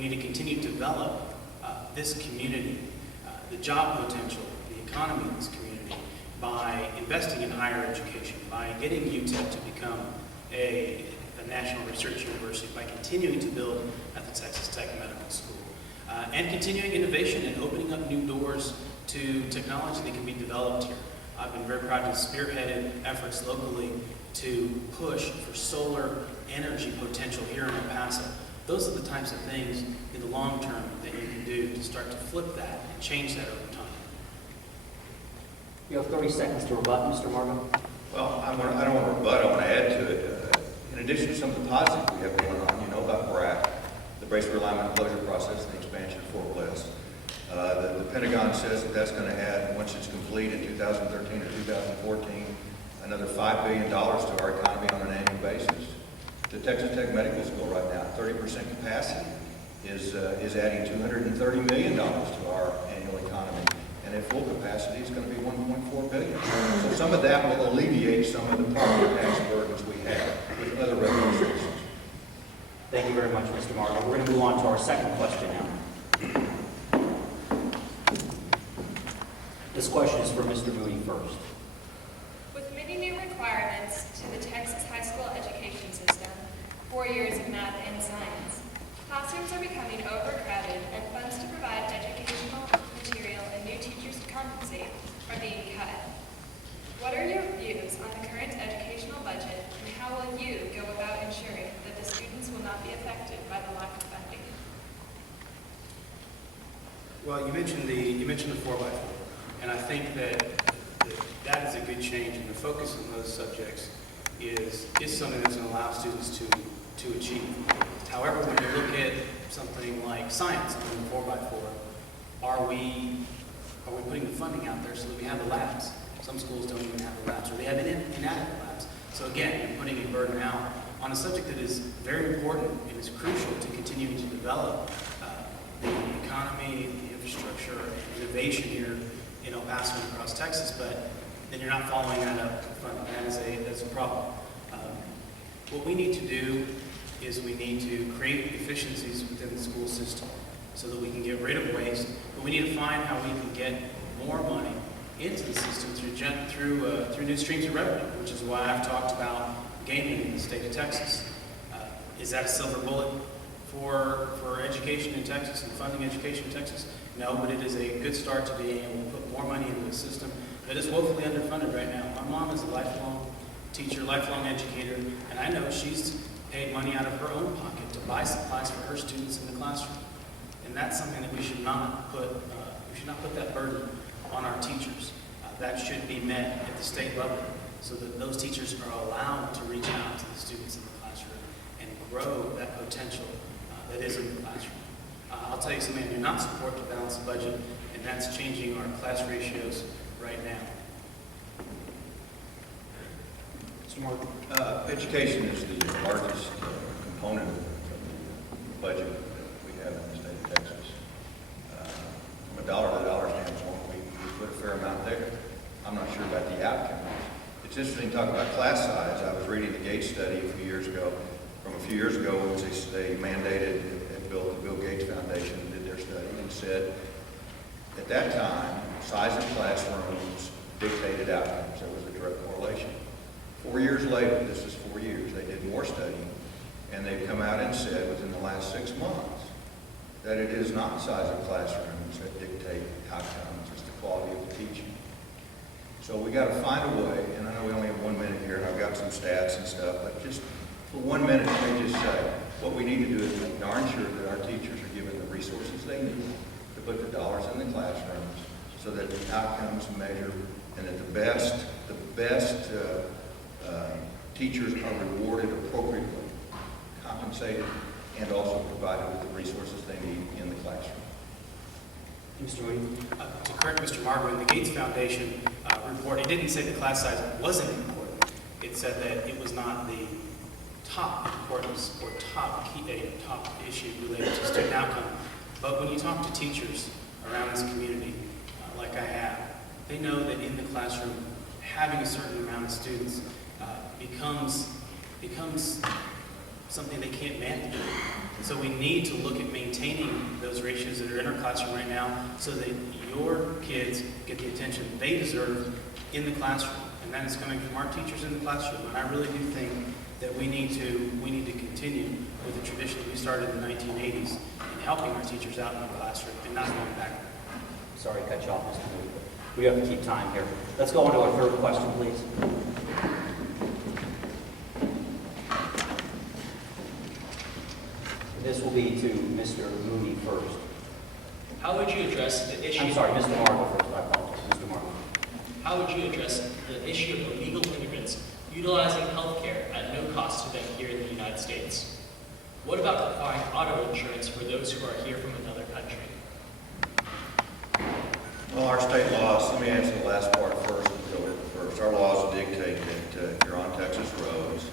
we need to continue to develop this community, the job potential, the economy in this community, by investing in higher education, by getting UTEP to become a national research university, by continuing to build at the Texas Tech Medical School, and continuing innovation and opening up new doors to technology that can be developed here. I've been very proud to have spearheaded efforts locally to push for solar energy potential here in El Paso. Those are the types of things in the long term that you can do to start to flip that and change that over time. You have 30 seconds to rebut, Mr. Margo. Well, I don't want to rebut, I want to add to it. In addition to some of the positives we have going on, you know about BRAC, the Brace Realignment and Closure Process, and the expansion of Fort Bliss. The Pentagon says that that's going to add, once it's complete in 2013 or 2014, another $5 billion to our economy on an annual basis. The Texas Tech Medical School right now, 30% capacity, is adding $230 million to our annual economy. And at full capacity, it's going to be $1.4 billion. So some of that will alleviate some of the property tax burdens we have with other revenue sources. Thank you very much, Mr. Margo. We're going to move on to our second question now. This question is for Mr. Moody first. With many new requirements to the Texas high school education system, 4 years of math and science, classrooms are becoming overcrowded and funds to provide educational material and new teachers to compensate are being cut. What are your views on the current educational budget, and how will you go about ensuring that the students will not be affected by the lack of funding? Well, you mentioned the 4x4, and I think that is a good change, and the focus on those subjects is something that's going to allow students to achieve. However, when you look at something like science on the 4x4, are we putting the funding out there so that we have the labs? Some schools don't even have the labs, or they have inadequate labs. So again, you're putting a burden out on a subject that is very important and is crucial to continuing to develop the economy, the infrastructure, and innovation here in El Paso and across Texas, but then you're not following that up front. That's a problem. What we need to do is we need to create efficiencies within the school system so that we can get rid of waste, but we need to find how we can get more money into the system through new streams of revenue, which is why I've talked about gaming in the state of Texas. Is that a silver bullet for education in Texas and funding education in Texas? No, but it is a good start to being able to put more money into the system that is woefully underfunded right now. My mom is a lifelong teacher, lifelong educator, and I know she's paid money out of her own pocket to buy supplies for her students in the classroom. And that's something that we should not put that burden on our teachers. That should be met at the state level so that those teachers are allowed to reach out to the students in the classroom and grow that potential that is in the classroom. I'll tell you something I do not support to balance the budget, and that's changing our class ratios right now. Mr. Margo. Education is the largest component of the budget that we have in the state of Texas. From a dollar-to-dollar standpoint, we put a fair amount there. I'm not sure about the outcomes. It's interesting to talk about class size. I was reading the Gates study a few years ago, when they mandated and built the Bill Gates Foundation and did their study and said, at that time, size of classrooms dictated outcomes. There was a direct correlation. 4 years later, this is 4 years, they did more studying, and they've come out and said within the last 6 months that it is not size of classrooms that dictate outcomes, it's the quality of the teaching. So we got to find a way, and I know we only have 1 minute here, and I've got some stats and stuff, but just for 1 minute, let me just say, what we need to do is make darn sure that our teachers are given the resources they need to put the dollars in the classrooms so that the outcomes measure and that the best teachers are rewarded appropriately, compensated, and also provided with the resources they need in the classroom. Mr. Moody. To correct Mr. Margo, in the Gates Foundation report, it didn't say the class size wasn't important. It said that it was not the top importance or top issue related to student outcome. But when you talk to teachers around this community, like I have, they know that in the classroom, having a certain amount of students becomes something they can't manage. And so we need to look at maintaining those ratios that are in our classroom right now so that your kids get the attention they deserve in the classroom. And that is coming from our teachers in the classroom. And I really do think that we need to continue with the tradition we started in the 1980s in helping our teachers out in the classroom and not going back. Sorry to cut you off, Mr. Moody, but we have to keep time here. Let's go on to our third question, please. This will be to Mr. Moody first. How would you address the issue? I'm sorry, Mr. Margo first. I apologize. Mr. Margo. How would you address the issue of illegal immigrants utilizing health care at no cost to them here in the United States? What about requiring auto insurance for those who are here from another country? Well, our state laws, let me answer the last part first and go with it first. Our laws dictate that if you're on Texas roads,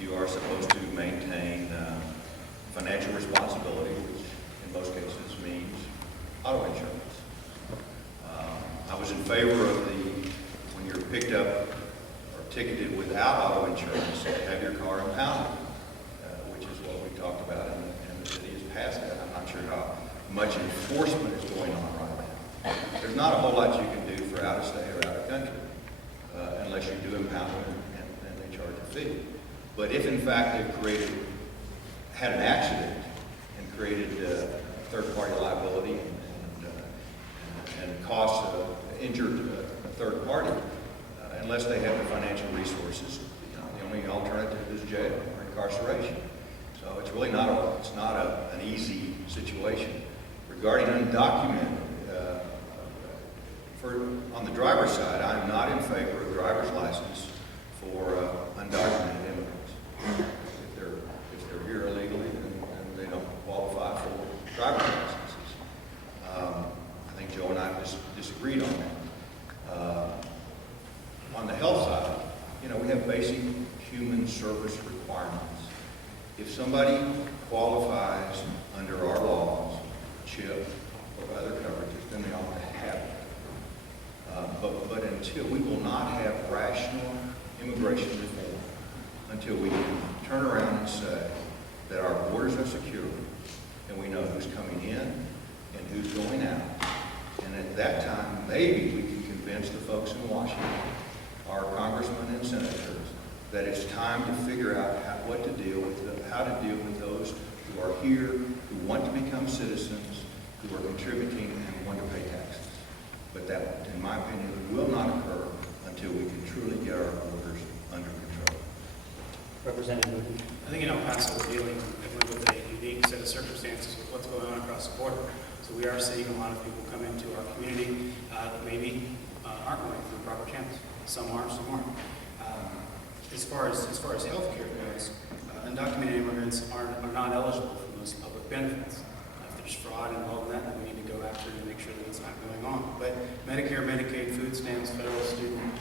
you are supposed to maintain financial responsibility, which in most cases means auto insurance. I was in favor of when you're picked up or ticketed without auto insurance, have your car impounded, which is what we talked about, and the city has passed that. I'm not sure how much enforcement is going on right now. There's not a whole lot you can do for out of state or out of country, unless you do impound them and they charge a fee. But if in fact they've had an accident and created third-party liability and costs injured a third party, unless they have the financial resources, the only alternative is jail or incarceration. So it's really not an easy situation. Regarding undocumented, on the driver's side, I'm not in favor of driver's license for undocumented immigrants. If they're here illegally, then they don't qualify for driver's licenses. I think Joe and I disagreed on that. On the health side, we have basic human service requirements. If somebody qualifies under our laws, CHIP or other coverages, then they ought to have it. But until we will not have rational immigration reform, until we can turn around and say that our borders are secure and we know who's coming in and who's going out. And at that time, maybe we can convince the folks in Washington, our congressmen and senators, that it's time to figure out how to deal with those who are here, who want to become citizens, who are contributing and want to pay taxes. But that, in my opinion, will not occur until we can truly get our borders under control. Representative Moody. I think in El Paso we're dealing with a unique set of circumstances with what's going on across the border. So we are seeing a lot of people come into our community that maybe aren't going through the proper channels. Some are, some aren't. As far as health care goes, undocumented immigrants are not eligible for most public benefits. If there's fraud involved in that, then we need to go after it and make sure that it's not going on. But Medicare, Medicaid, food stamps, federal student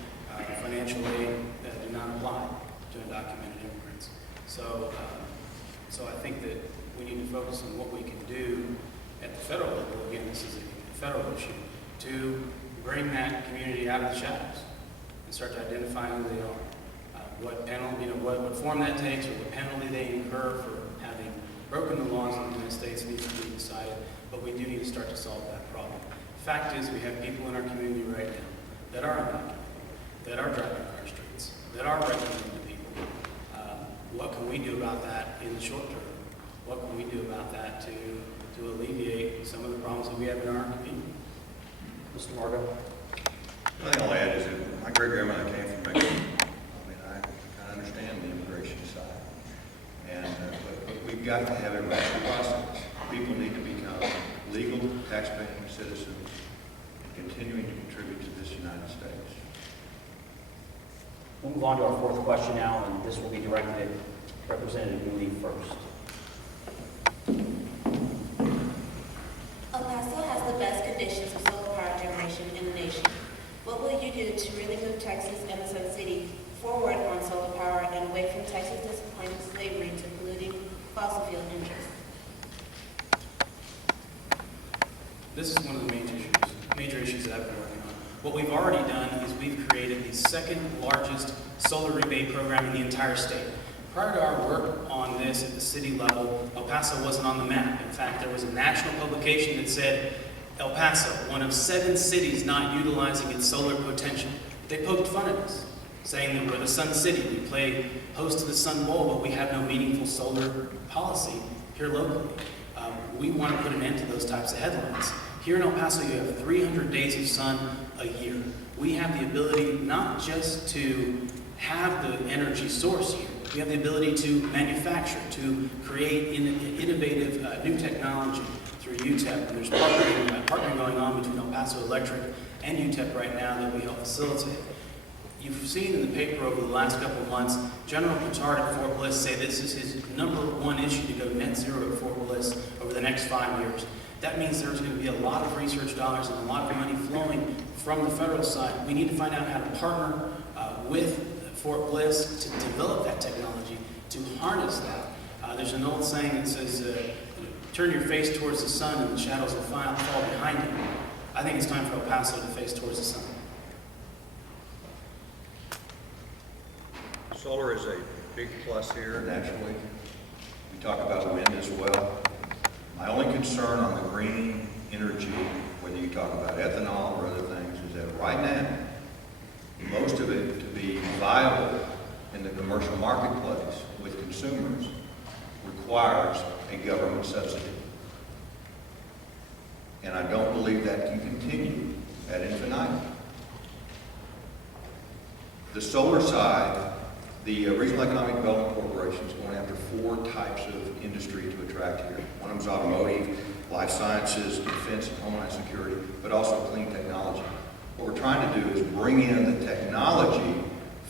financial aid do not apply to undocumented immigrants. So I think that we need to focus on what we can do at the federal level. Again, this is a federal issue, to bring that community out of the shadows and start to identify who they are. What penalty, what form that takes, or the penalty they incur for having broken the laws of the United States needs to be decided, but we do need to start to solve that problem. The fact is, we have people in our community right now that are undocumented, that are driving our streets, that are breaking into people. What can we do about that in the short term? What can we do about that to alleviate some of the problems that we have in our community? Mr. Margo. The thing I'll add is that my great-grandmother came from Mexico. I kind of understand the immigration side. But we've got to have a rational process. People need to become legal, tax-paying citizens and continuing to contribute to this United States. We'll move on to our fourth question now, and this will be directed at Representative Moody first. El Paso has the best conditions for solar power generation in the nation. What will you do to really move Texas and the Sun City forward on solar power and away from Texas' disappointing slavery to polluting fossil fuel interests? This is one of the major issues that I've been working on. What we've already done is we've created the second largest solar rebate program in the entire state. Prior to our work on this at the city level, El Paso wasn't on the map. In fact, there was a national publication that said El Paso, one of 7 cities not utilizing its solar potential. They poked fun at us, saying that we're the Sun City. We play host to the Sun Bowl, but we have no meaningful solar policy here locally. We want to put an end to those types of headlines. Here in El Paso, you have 300 days of sun a year. We have the ability not just to have the energy source here, we have the ability to manufacture, to create innovative new technology through UTEP. And there's partnering going on between El Paso Electric and UTEP right now that we help facilitate. You've seen in the paper over the last couple of months, General Petard at Fort Bliss say this is his #1 issue to go net zero at Fort Bliss over the next 5 years. That means there's going to be a lot of research dollars and a lot of money flowing from the federal side. We need to find out how to partner with Fort Bliss to develop that technology, to harness that. There's an old saying that says, turn your face towards the sun and the shadows will fall behind you. I think it's time for El Paso to face towards the sun. Solar is a big plus here naturally. We talk about wind as well. My only concern on the green energy, whether you talk about ethanol or other things, is that right now, most of it to be viable in the commercial marketplace with consumers requires a government subsidy. And I don't believe that can continue ad infinitum. The solar side, the Regional Economic Development Corporation is going after 4 types of industry to attract here. One of them is automotive, life sciences, defense, and homeland security, but also clean technology. What we're trying to do is bring in the technology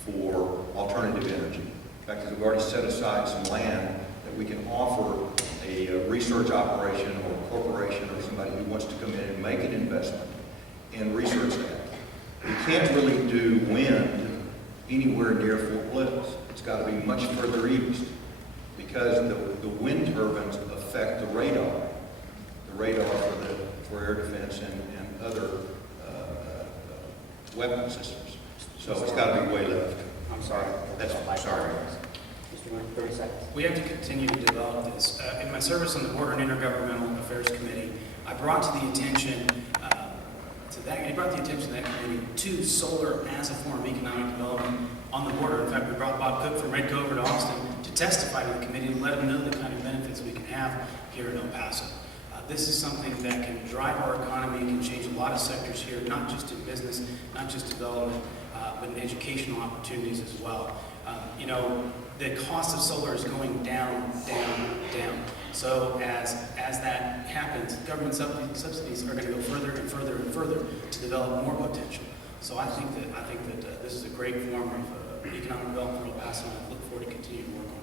for alternative energy. In fact, we've already set aside some land that we can offer a research operation or a corporation or somebody who wants to come in and make an investment and research that. We can't really do wind anywhere near Fort Bliss. It's got to be much further east because the wind turbines affect the radar for air defense and other weapon systems. So it's got to be way left. I'm sorry. That's sorry. Mr. Moody, 30 seconds. We have to continue to develop this. In my service on the Border and Intergovernmental Affairs Committee, I brought to the attention of that committee to solar as a form of economic development on the border. In fact, we brought Bob Cook from Red Cove to Austin to testify to the committee to let them know the kind of benefits we can have here in El Paso. This is something that can drive our economy, can change a lot of sectors here, not just in business, not just development, but in educational opportunities as well. The cost of solar is going down, down, down. So as that happens, government subsidies are going to go further and further and further to develop more potential. So I think that this is a great form of economic development for El Paso, and I look forward to continuing to work on it.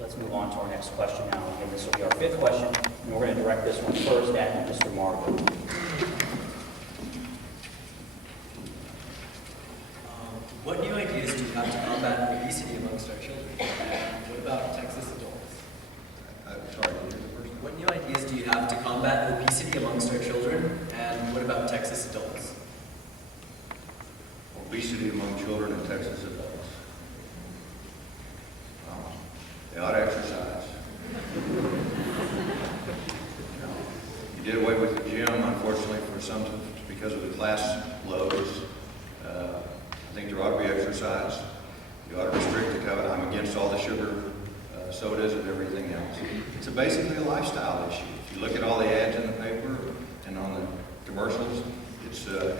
Let's move on to our next question now. Again, this will be our 5th question, and we're going to direct this one first at Mr. Margo. What new ideas do you have to combat obesity amongst our children? And what about Texas adults? Sorry, can you hear the first one? What new ideas do you have to combat obesity amongst our children? And what about Texas adults? Obesity among children in Texas adults. They ought to exercise. You did away with the gym, unfortunately, for some because of the class loads. I think there ought to be exercise. You ought to restrict the cover. I'm against all the sugar, sodas, and everything else. It's basically a lifestyle issue. If you look at all the ads in the paper and on the commercials, it's a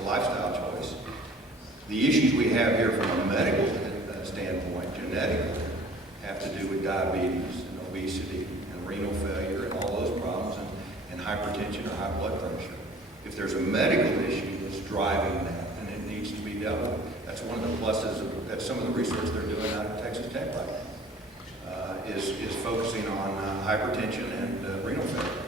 lifestyle choice. The issues we have here from a medical standpoint, genetically, have to do with diabetes and obesity and renal failure and all those problems and hypertension or high blood pressure. If there's a medical issue that's driving that, and it needs to be dealt with, that's one of the pluses of some of the research they're doing out at Texas Tech right now, is focusing on hypertension and renal failure.